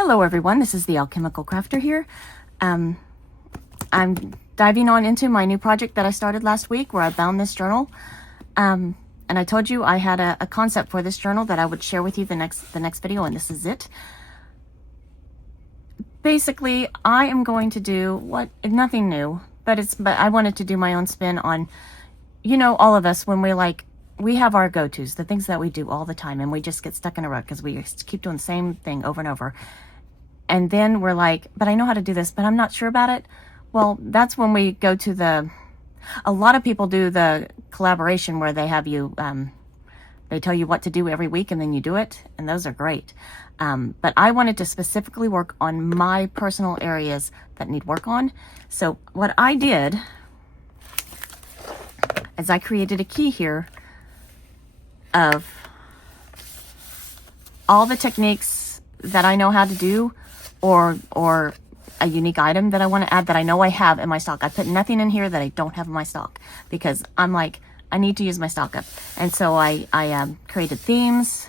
Hello everyone, this is the Alchemical Crafter here. I'm diving on into my new project that I started last week where I bound this journal. And I told you I had a concept for this journal that I would share with you the next video, and this is it. Basically, I am going to do nothing new, but I wanted to do my own spin on, all of us when we have our go-tos, the things that we do all the time, and we just get stuck in a rut because we just keep doing the same thing over and over. And then we're like, but I know how to do this, but I'm not sure about it. Well, that's when we go to a lot of people do the collaboration where they have you, they tell you what to do every week and then you do it. And those are great. But I wanted to specifically work on my personal areas that need work on. So what I did is I created a key here of all the techniques that I know how to do, or a unique item that I want to add that I know I have in my stock. I put nothing in here that I don't have in my stock because I'm like, I need to use my stock up. And so I created themes,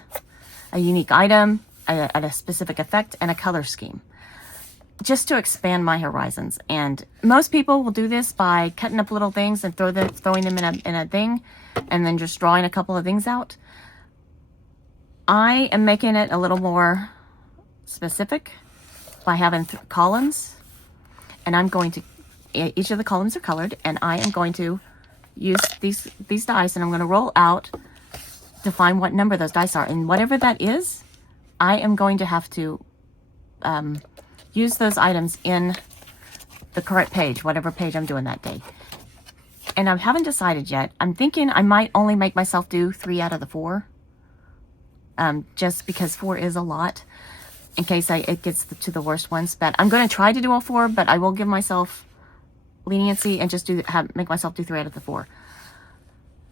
a unique item, a specific effect, and a color scheme just to expand my horizons. And most people will do this by cutting up little things and throwing them in a thing and then just drawing a couple of things out. I am making it a little more specific by having columns, and I'm going to, each of the columns are colored, and I am going to use these dice, and I'm going to roll out to find what number those dice are, and whatever that is, I am going to have to use those items in the correct page, whatever page I'm doing that day. And I haven't decided yet. I'm thinking I might only make myself do 3 out of the 4, just because 4 is a lot, in case it gets to the worst ones. But I'm going to try to do all 4, but I will give myself leniency and just make myself do 3 out of the 4.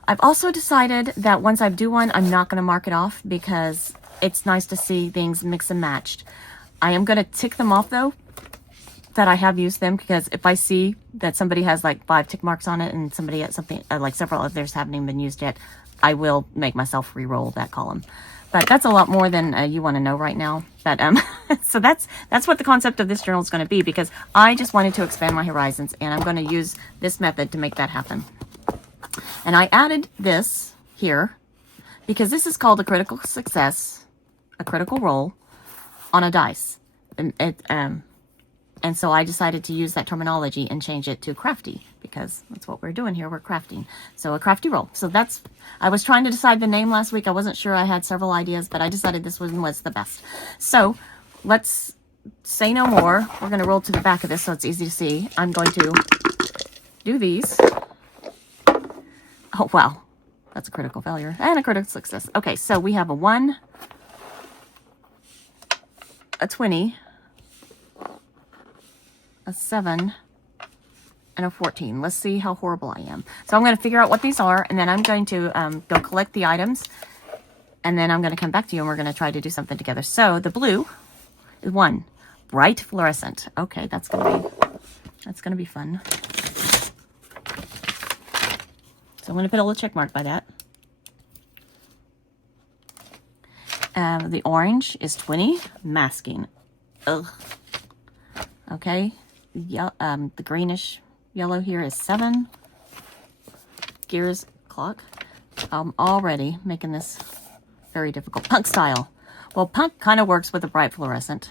I've also decided that once I do one, I'm not going to mark it off because it's nice to see things mix and matched. I am going to tick them off though, that I have used them, because if I see that somebody has like 5 tick marks on it and somebody has something like several of theirs haven't even been used yet, I will make myself re-roll that column. But that's a lot more than you want to know right now. But so that's what the concept of this journal is going to be, because I just wanted to expand my horizons, and I'm going to use this method to make that happen. And I added this here because this is called a critical success, a critical roll on a dice. And so I decided to use that terminology and change it to crafty, because that's what we're doing here. We're crafting. So a crafty roll. So I was trying to decide the name last week. I wasn't sure. I had several ideas, but I decided this one was the best. So let's say no more. We're going to roll to the back of this so it's easy to see. I'm going to do these. Oh, wow. That's a critical failure and a critical success. Okay, so we have a 1, a 20, a 7, and a 14. Let's see how horrible I am. So I'm going to figure out what these are, and then I'm going to go collect the items, and then I'm going to come back to you, and we're going to try to do something together. So the blue is 1, bright fluorescent. Okay, that's going to be fun. So I'm going to put a little check mark by that. The orange is 20, masking. Ugh. Okay. Yeah, the greenish yellow here is 7. Gears clock. I'm already making this very difficult. Punk style. Well, punk kind of works with a bright fluorescent.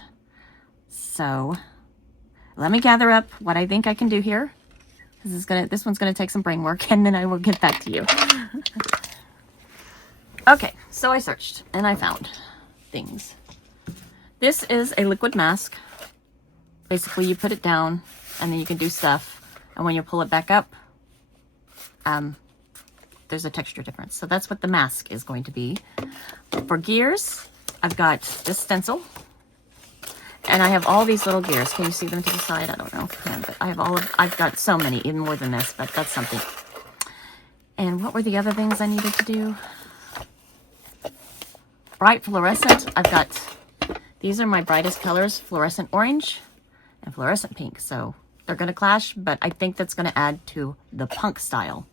So let me gather up what I think I can do here. This one's gonna take some brain work, and then I will get back to you. Okay, so I searched and I found things. This is a liquid mask. Basically, you put it down, and then you can do stuff. And when you pull it back up, there's a texture difference. So that's what the mask is going to be. For gears, I've got this stencil. And I have all these little gears. Can you see them to the side? I don't know if you can, but I've got so many, even more than this, but that's something. And what were the other things I needed to do? Bright fluorescent. I've got, these are my brightest colors, fluorescent orange and fluorescent pink. So they're going to clash, but I think that's going to add to the punk style.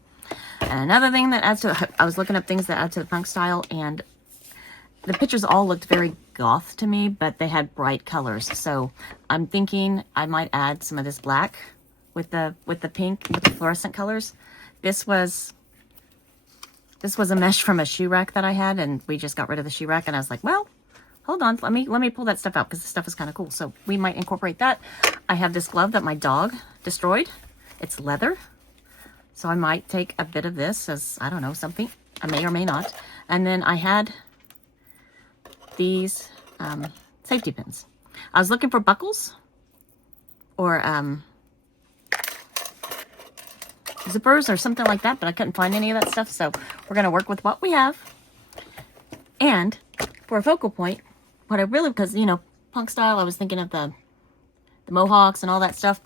And another thing that adds to, I was looking up things that add to the punk style, and the pictures all looked very goth to me, but they had bright colors. So I'm thinking I might add some of this black with the pink, with the fluorescent colors. This was a mesh from a shoe rack that I had, and we just got rid of the shoe rack, and I was like, well, hold on, let me pull that stuff out, because the stuff is kind of cool. So we might incorporate that. I have this glove that my dog destroyed. It's leather. So I might take a bit of this as, I don't know, something. I may or may not. And then I had these safety pins. I was looking for buckles or zippers or something like that, but I couldn't find any of that stuff. So we're going to work with what we have. And for a focal point, what I really, because, you know, punk style, I was thinking of the mohawks and all that stuff.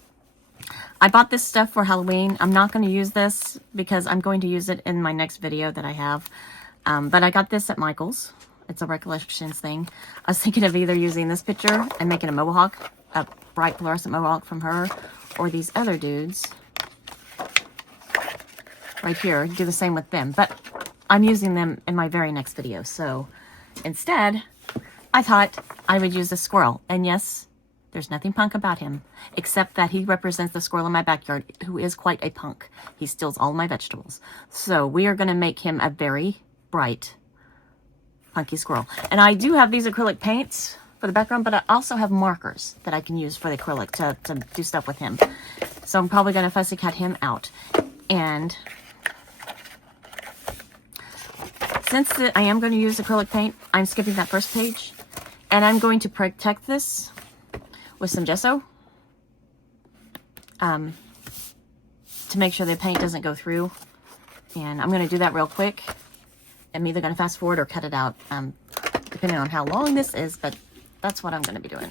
I bought this stuff for Halloween. I'm not going to use this because I'm going to use it in my next video that I have. But I got this at Michael's. It's a recollections thing. I was thinking of either using this picture and making a mohawk, a bright fluorescent mohawk from her, or these other dudes right here. Do the same with them. But I'm using them in my very next video. So instead, I thought I would use a squirrel. And yes, there's nothing punk about him, except that he represents the squirrel in my backyard, who is quite a punk. He steals all my vegetables. So we are going to make him a very bright, punky squirrel. And I do have these acrylic paints for the background, but I also have markers that I can use for the acrylic to do stuff with him. So I'm probably going to fussy cut him out. And since I am going to use acrylic paint, I'm skipping that first page. And I'm going to protect this with some gesso to make sure the paint doesn't go through. And I'm going to do that real quick. I'm either going to fast forward or cut it out, depending on how long this is, but that's what I'm going to be doing.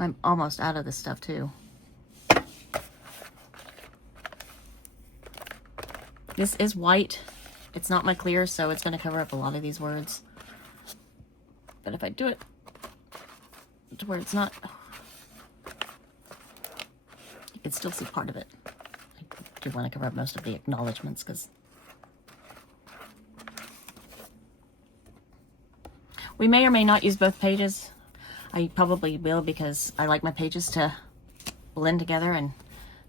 I'm almost out of this stuff too. This is white. It's not my clear, so it's going to cover up a lot of these words. But if I do it to where it's not, you can still see part of it. I do want to cover up most of the acknowledgements, because we may or may not use both pages. I probably will, because I like my pages to blend together, and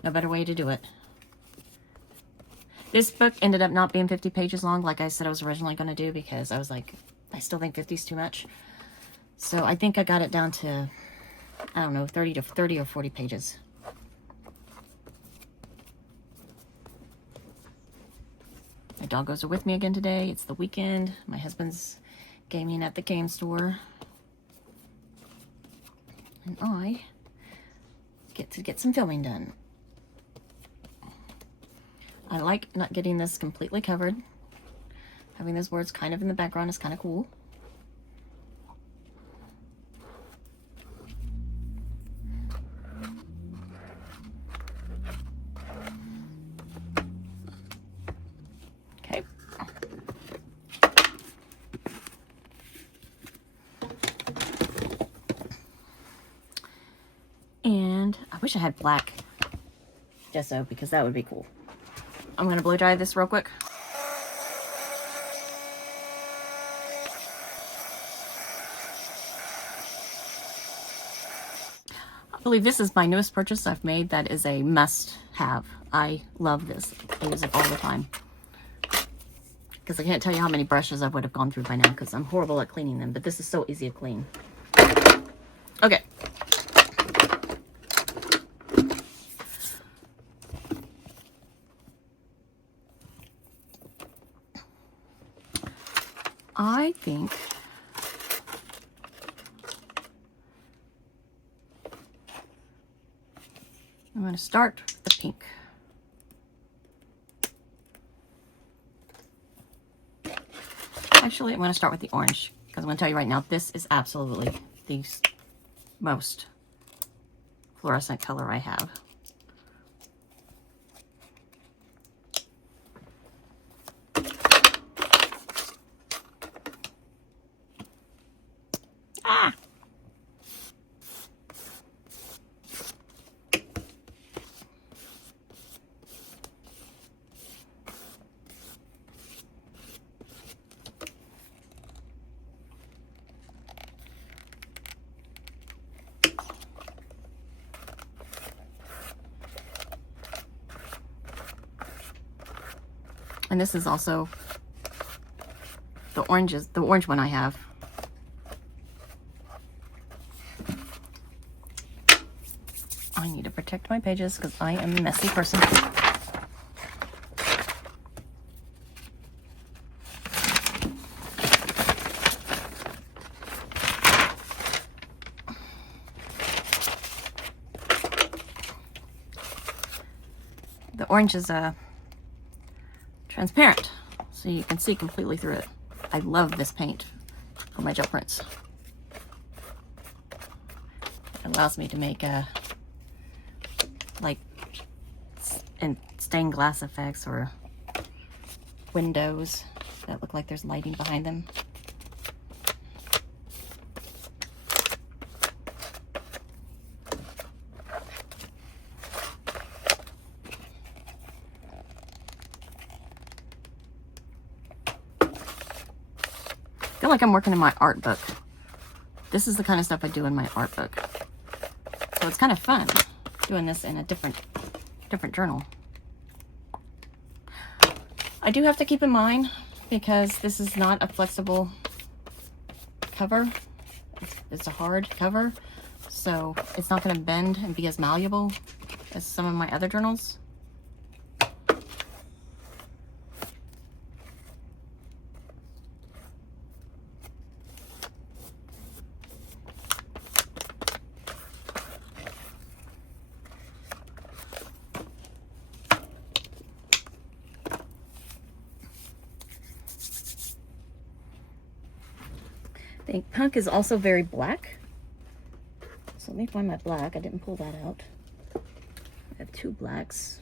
no better way to do it. This book ended up not being 50 pages long, like I said I was originally going to do, because I was like, I still think 50 is too much. So I think I got it down to, I don't know, 30 or 40 pages. My doggos are with me again today. It's the weekend. My husband's gaming at the game store. And I get to get some filming done. I like not getting this completely covered. Having those words kind of in the background is kind of cool. Okay. And I wish I had black gesso, because that would be cool. I'm going to blow dry this real quick. I believe this is my newest purchase I've made that is a must-have. I love this. I use it all the time. Because I can't tell you how many brushes I would have gone through by now, because I'm horrible at cleaning them. But this is so easy to clean. Okay. I think I'm going to start with the pink. Actually, I'm going to start with the orange, because I'm going to tell you right now, this is absolutely the most fluorescent color I have. Ah! And this is also the orange one I have. I need to protect my pages because I am a messy person. The orange is transparent, so you can see completely through it. I love this paint for my gel prints. It allows me to make like in stained glass effects or windows that look like there's lighting behind them. I feel like I'm working in my art book. This is the kind of stuff I do in my art book. So it's kind of fun doing this in a different journal. I do have to keep in mind, because this is not a flexible cover. It's a hard cover, so it's not going to bend and be as malleable as some of my other journals. The punk is also very black. So let me find my black. I didn't pull that out. I have two blacks.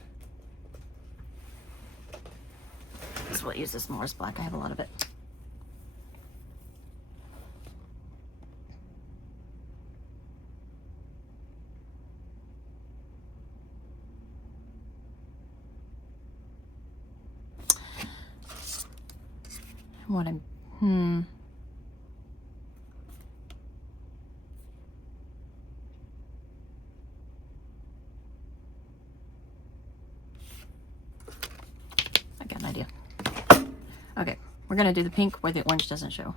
This will use this Morris black. I have a lot of it. What I'm idea. Okay, we're gonna do the pink where the orange doesn't show.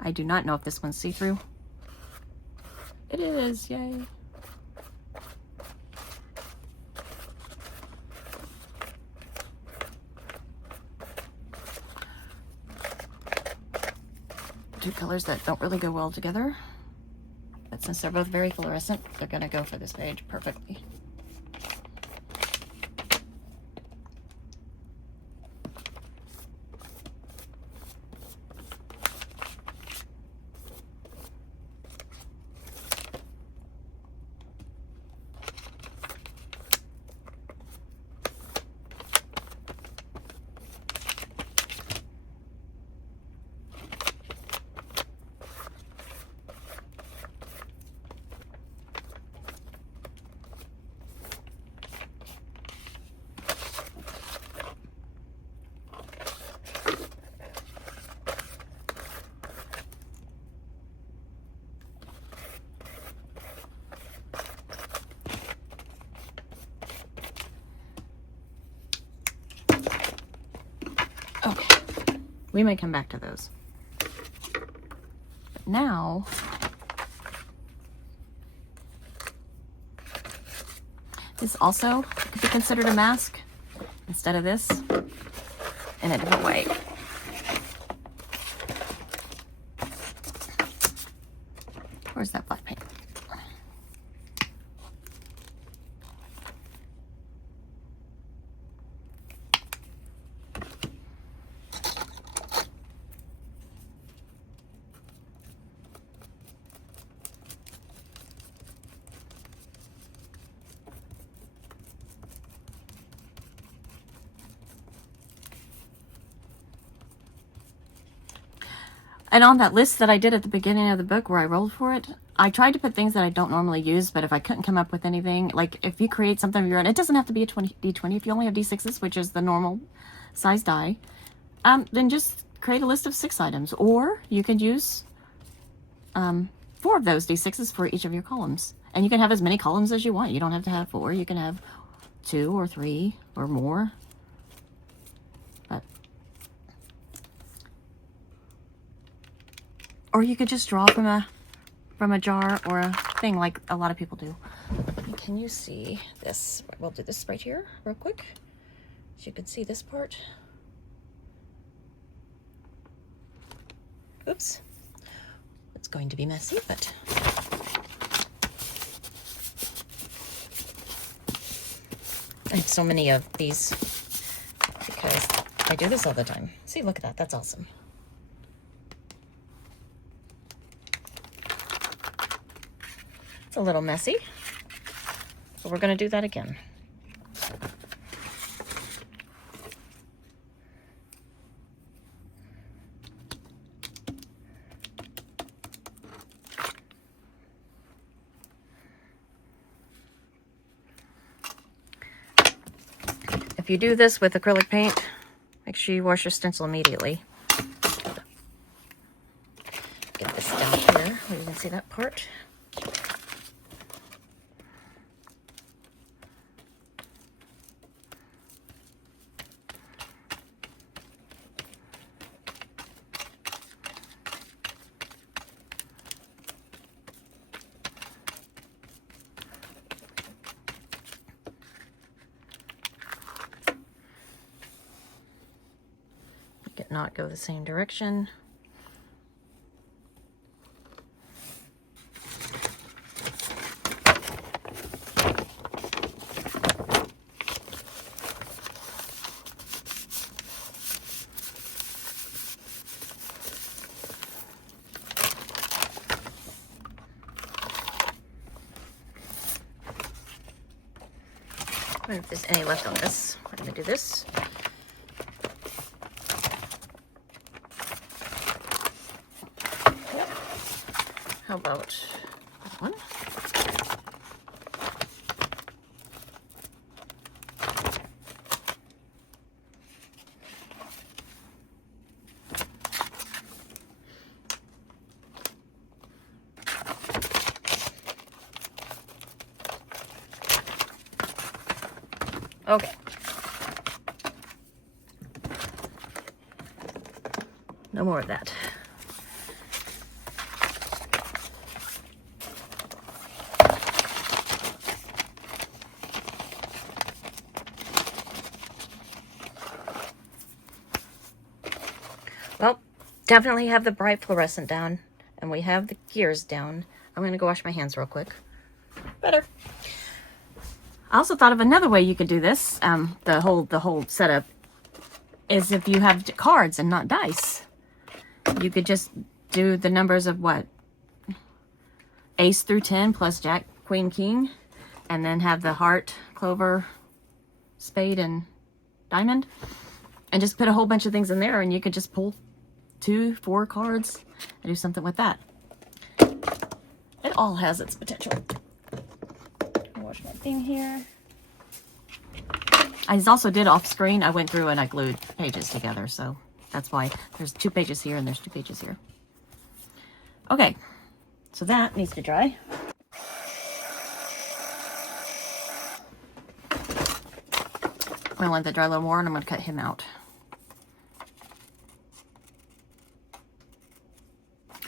I do not know if this one's see-through. It is, yay. Two colors that don't really go well together, but since they're both very fluorescent, they're gonna go for this page perfectly. Okay, we may come back to those. But now, this also could be considered a mask instead of this in a different way. Where's that black paint? And on that list that I did at the beginning of the book where I rolled for it, I tried to put things that I don't normally use, but if I couldn't come up with anything, like if you create something of your own, it doesn't have to be a D20. If you only have D6s, which is the normal size die, then just create a list of 6 items. Or you could use 4 of those D6s for each of your columns. And you can have as many columns as you want. You don't have to have 4. You can have 2 or 3 or more. But, or you could just draw from a jar or a thing like a lot of people do. Can you see this? We'll do this right here real quick, so you can see this part. Oops, it's going to be messy, but I have so many of these because I do this all the time. See, look at that, that's awesome. It's a little messy, but we're going to do that again. If you do this with acrylic paint, make sure you wash your stencil immediately. Get this down here where you can see that part. Not go the same direction. I wonder if there's any left on this. I'm going to do this. How about that one? Okay. No more of that. Well, definitely have the bright fluorescent down, and we have the gears down. I'm going to go wash my hands real quick. Better. I also thought of another way you could do this. The whole setup is if you have cards and not dice. You could just do the numbers of what? Ace through 10 plus Jack, Queen, King, and then have the heart, clover, spade, and diamond, and just put a whole bunch of things in there, and you could just pull 2, 4 cards and do something with that. It all has its potential. I'll wash my thing here. I also did off screen. I went through and I glued pages together, so that's why there's 2 pages here and there's 2 pages here. Okay, so that needs to dry. I'm gonna let that dry a little more, and I'm gonna cut him out.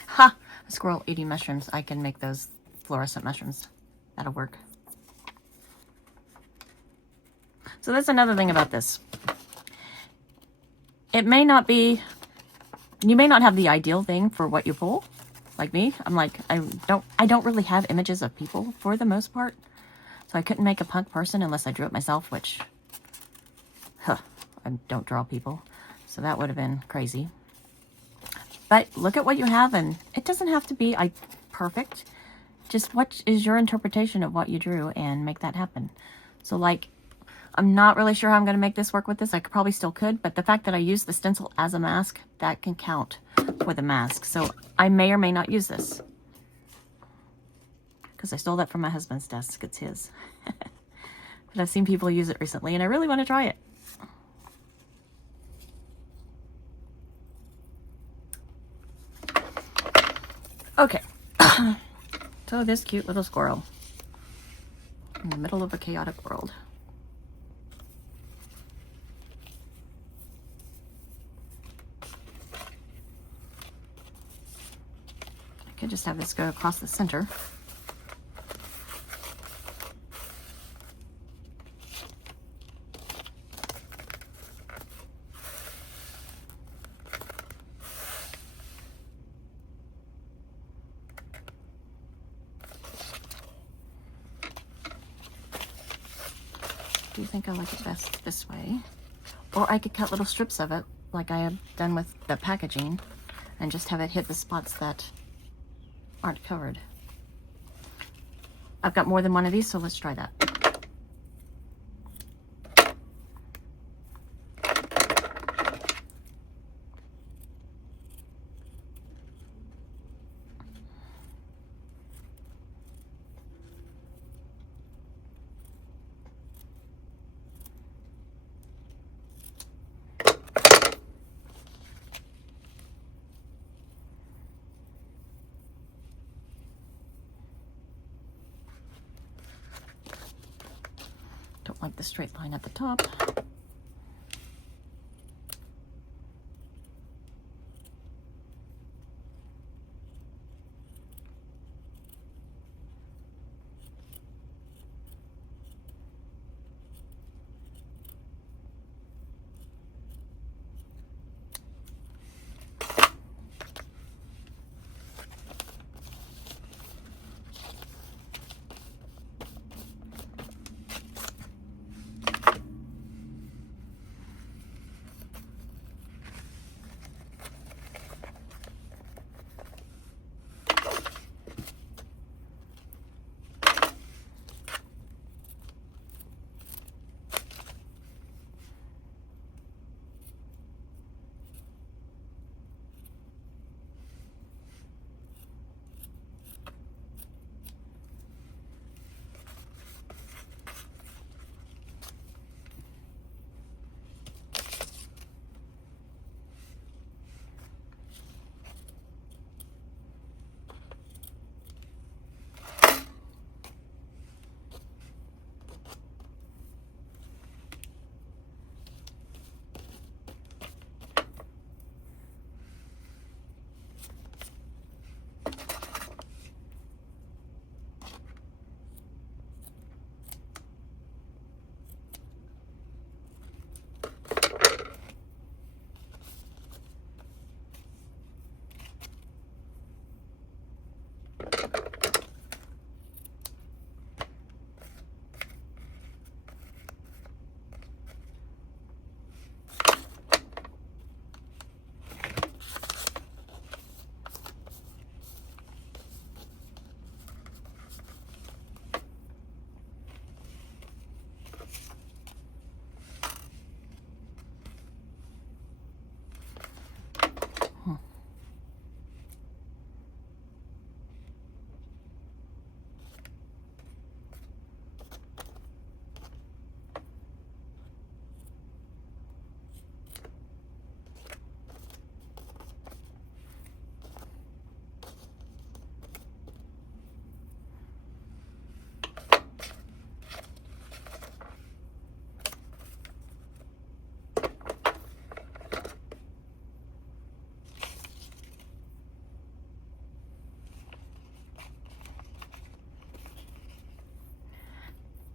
Ha! A squirrel eating mushrooms. I can make those fluorescent mushrooms. That'll work. So that's another thing about this. It may not be, you may not have the ideal thing for what you pull. Like me, I'm like, I don't really have images of people for the most part. So I couldn't make a punk person unless I drew it myself, which, I don't draw people. So that would have been crazy. But look at what you have, and it doesn't have to be perfect. Just what is your interpretation of what you drew, and make that happen. So like, I'm not really sure how I'm going to make this work with this. I probably still could, but the fact that I used the stencil as a mask, that can count for the mask. So I may or may not use this. Because I stole that from my husband's desk. It's his. But I've seen people use it recently, and I really want to try it. Okay. So this cute little squirrel in the middle of a chaotic world. could just have this go across the center. Do you think I like it best this way? Or I could cut little strips of it like I have done with the packaging and just have it hit the spots that aren't covered. I've got more than one of these, so let's try that. Don't like the straight line at the top.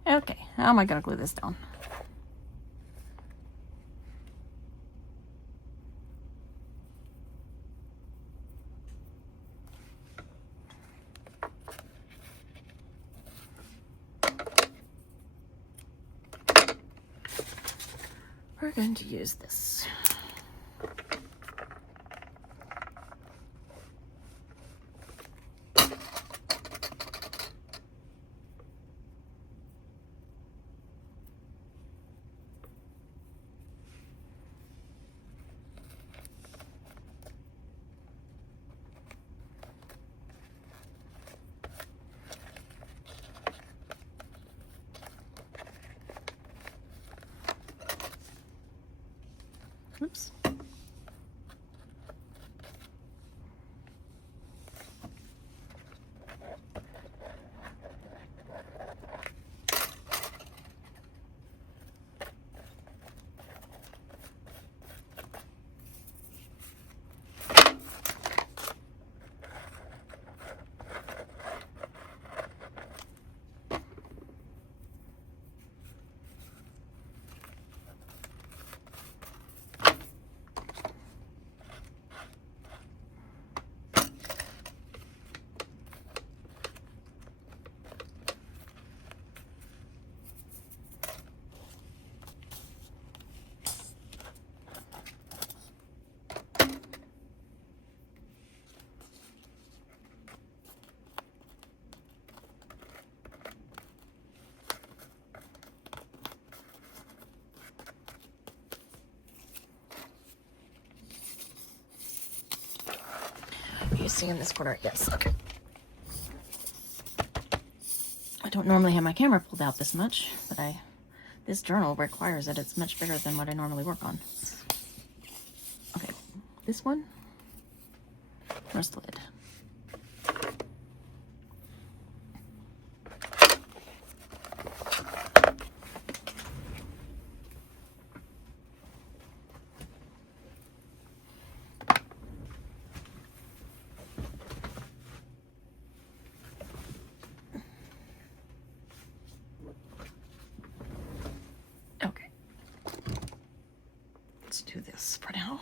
Okay, how am I going to glue this down? We're going to use this. Oops. see in this corner. Yes, okay. I don't normally have my camera pulled out this much, but this journal requires it. It's much bigger than what I normally work on. Okay, this one. Where's the lid? Okay. Let's do this for now.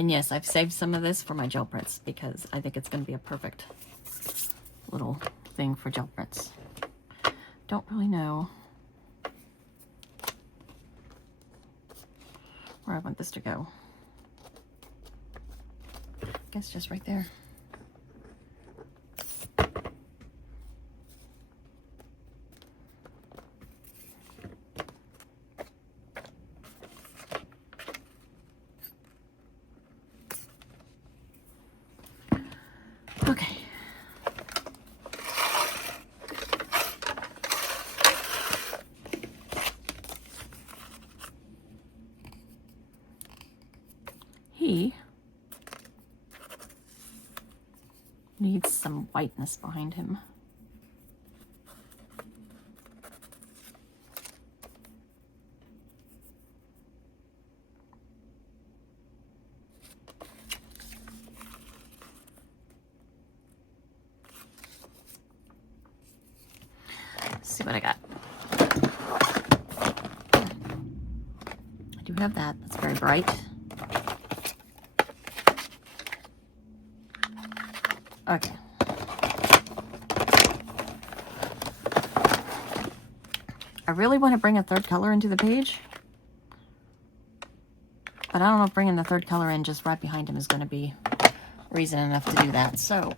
And yes, I've saved some of this for my gel prints because I think it's going to be a perfect little thing for gel prints. Don't really know where I want this to go. I guess just right there. Okay. He needs some whiteness behind him. Let's see what I got. I do have that. That's very bright. Okay. I really want to bring a third color into the page, but I don't know if bringing the third color in just right behind him is going to be reason enough to do that. So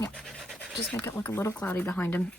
yeah, just make it look a little cloudy behind him.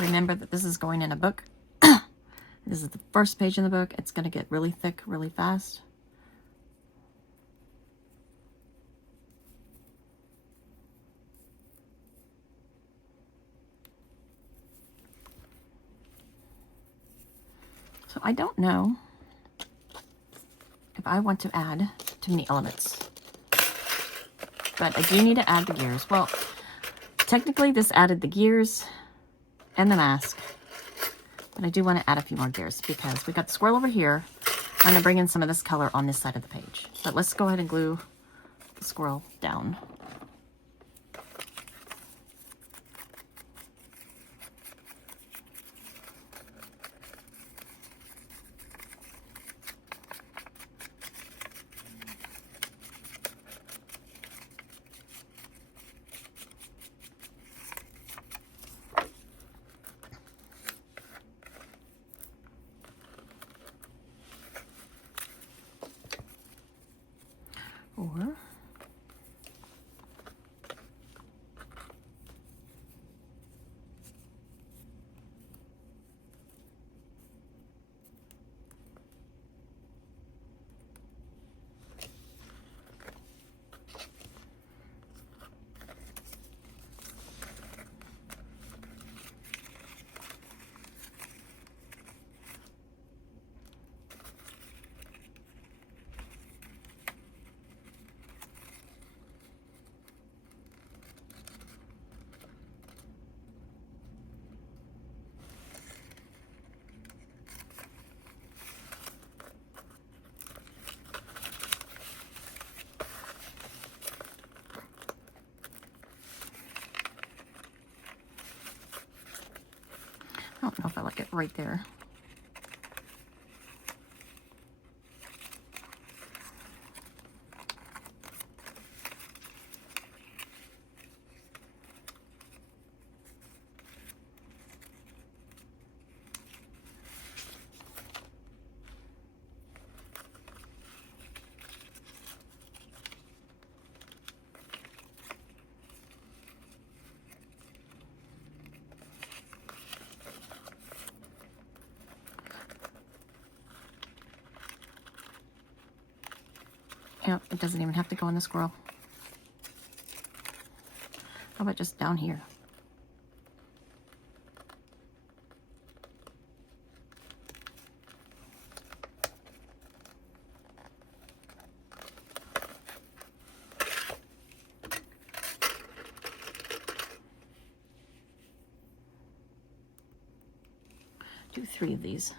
Remember that this is going in a book. This is the first page in the book. It's going to get really thick really fast. So I don't know if I want to add too many elements, but I do need to add the gears. Well, technically this added the gears and the mask, but I do want to add a few more gears because we got the squirrel over here. I'm going to bring in some of this color on this side of the page. But let's go ahead and glue the squirrel down. I don't know if I like it right there. Yep, it doesn't even have to go on the squirrel. How about just down here? Do 3 of these.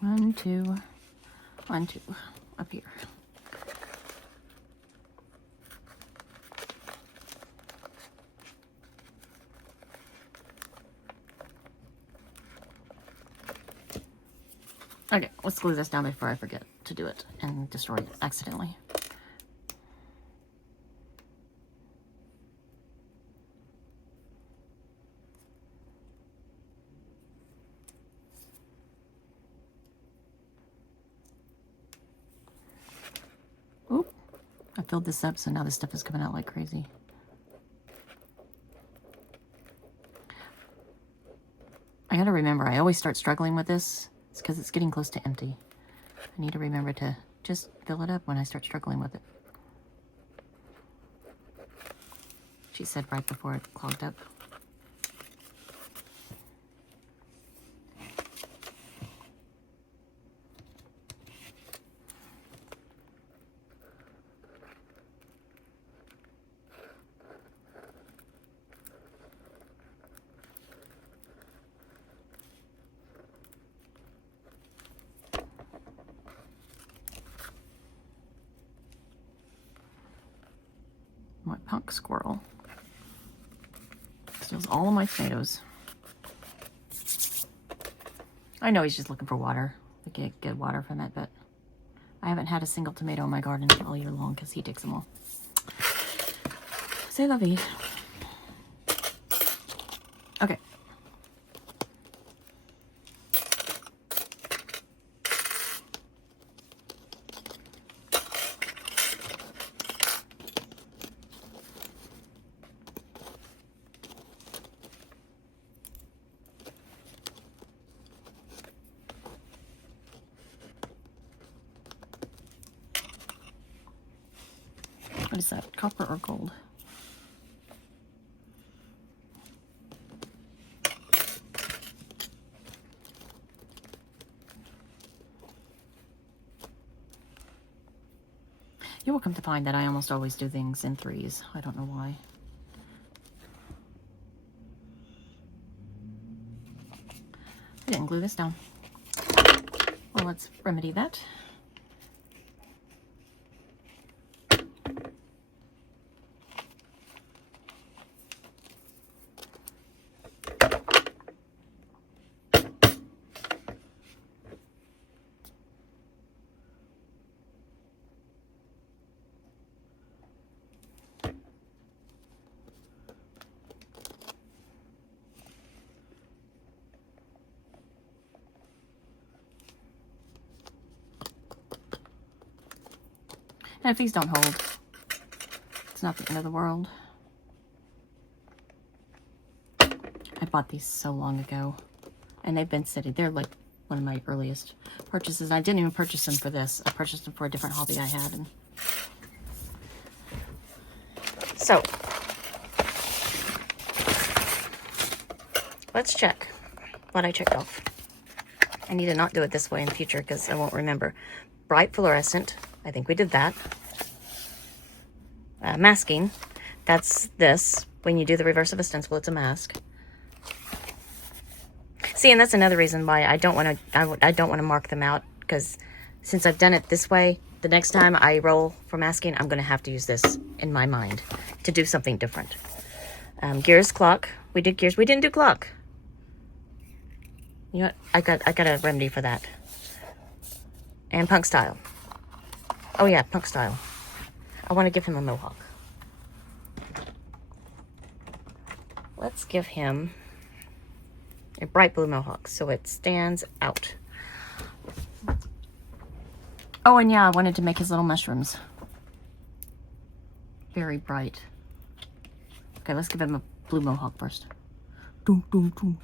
1, 2, 1, 2, up here. Okay, let's glue this down before I forget to do it and destroy it accidentally. Oop, I filled this up, so now this stuff is coming out like crazy. I gotta remember, I always start struggling with this. It's because it's getting close to empty. I need to remember to just fill it up when I start struggling with it. She said right before it clogged up. My punk squirrel steals all of my tomatoes. I know he's just looking for water, to get good water from it, but I haven't had a single tomato in my garden all year long because he takes them all. C'est la vie. Okay. What is that, copper or gold? You will come to find that I almost always do things in 3s. I don't know why. I didn't glue this down. Well, let's remedy that. And if these don't hold, it's not the end of the world. I bought these so long ago, and they've been sitting. They're like one of my earliest purchases. I didn't even purchase them for this. I purchased them for a different hobby I had. And so, let's check what I checked off. I need to not do it this way in the future because I won't remember. Bright fluorescent. I think we did that. Masking. That's this. When you do the reverse of a stencil, it's a mask. See, and that's another reason why I don't want to. I don't want to mark them out, because since I've done it this way, the next time I roll for masking, I'm going to have to use this in my mind to do something different. Gears clock. We did gears. We didn't do clock. You know what? I got a remedy for that. And punk style. Oh yeah, punk style. I want to give him a mohawk. Let's give him a bright blue mohawk so it stands out. Oh, and yeah, I wanted to make his little mushrooms very bright. Okay, let's give him a blue mohawk first. Doom, doom, doom.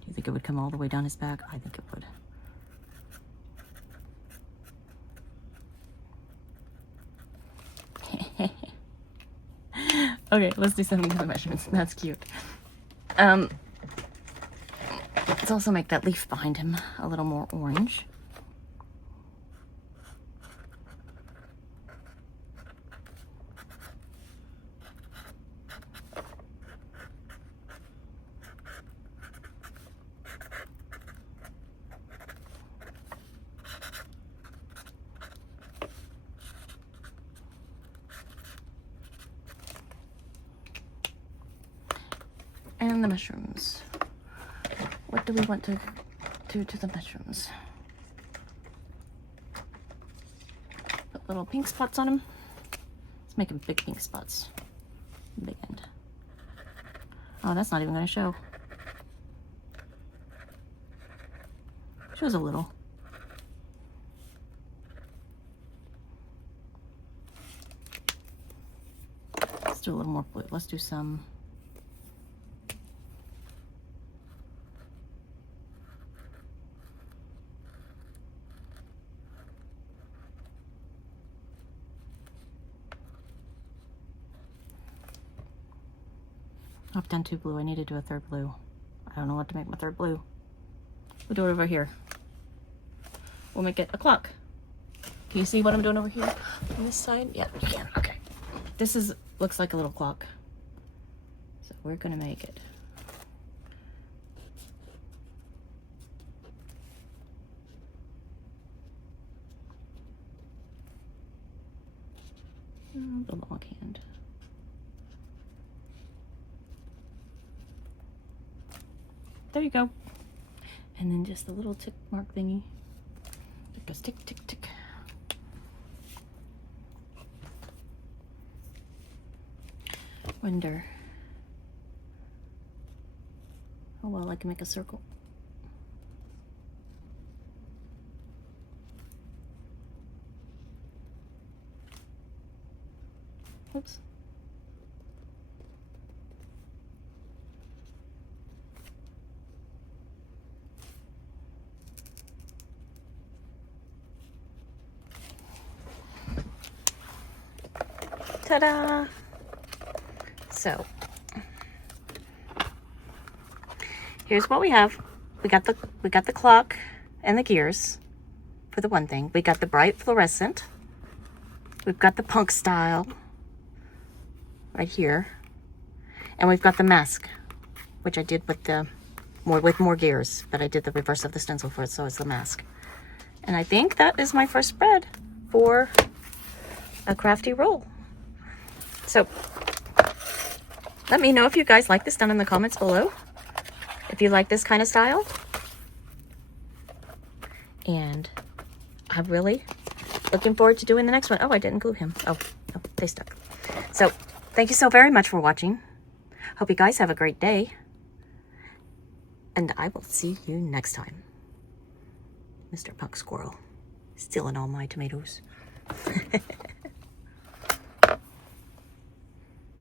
Do you think it would come all the way down his back? I think it would. Okay, let's do something with the measurements. That's cute. Let's also make that leaf behind him a little more orange. And the mushrooms. What do we want to do to the mushrooms? Put little pink spots on them. Let's make them big pink spots. Big end. Oh, that's not even going to show. Shows a little. Let's do a little more blue. Let's do some. I've done 2 blue. I need to do a 3rd blue. I don't know what to make my 3rd blue. We'll do it over here. We'll make it a clock. Can you see what I'm doing over here on this side? Yeah, you can. Okay. This looks like a little clock. So we're gonna make it. The long hand. There you go. And then just a little tick mark thingy. It goes tick, tick, tick. Wonder. Oh well, I can make a circle. Oops. Ta-da! So, here's what we have. We got the clock and the gears for the one thing. We got the bright fluorescent. We've got the punk style right here, and we've got the mask, which I did with more gears, but I did the reverse of the stencil for it, so it's the mask. And I think that is my first spread for a crafty roll. So let me know if you guys like this down in the comments below, if you like this kind of style. And I'm really looking forward to doing the next one. Oh, I didn't glue him. Oh, they stuck. So thank you so very much for watching. Hope you guys have a great day. And I will see you next time. Mr. Punk Squirrel, stealing all my tomatoes.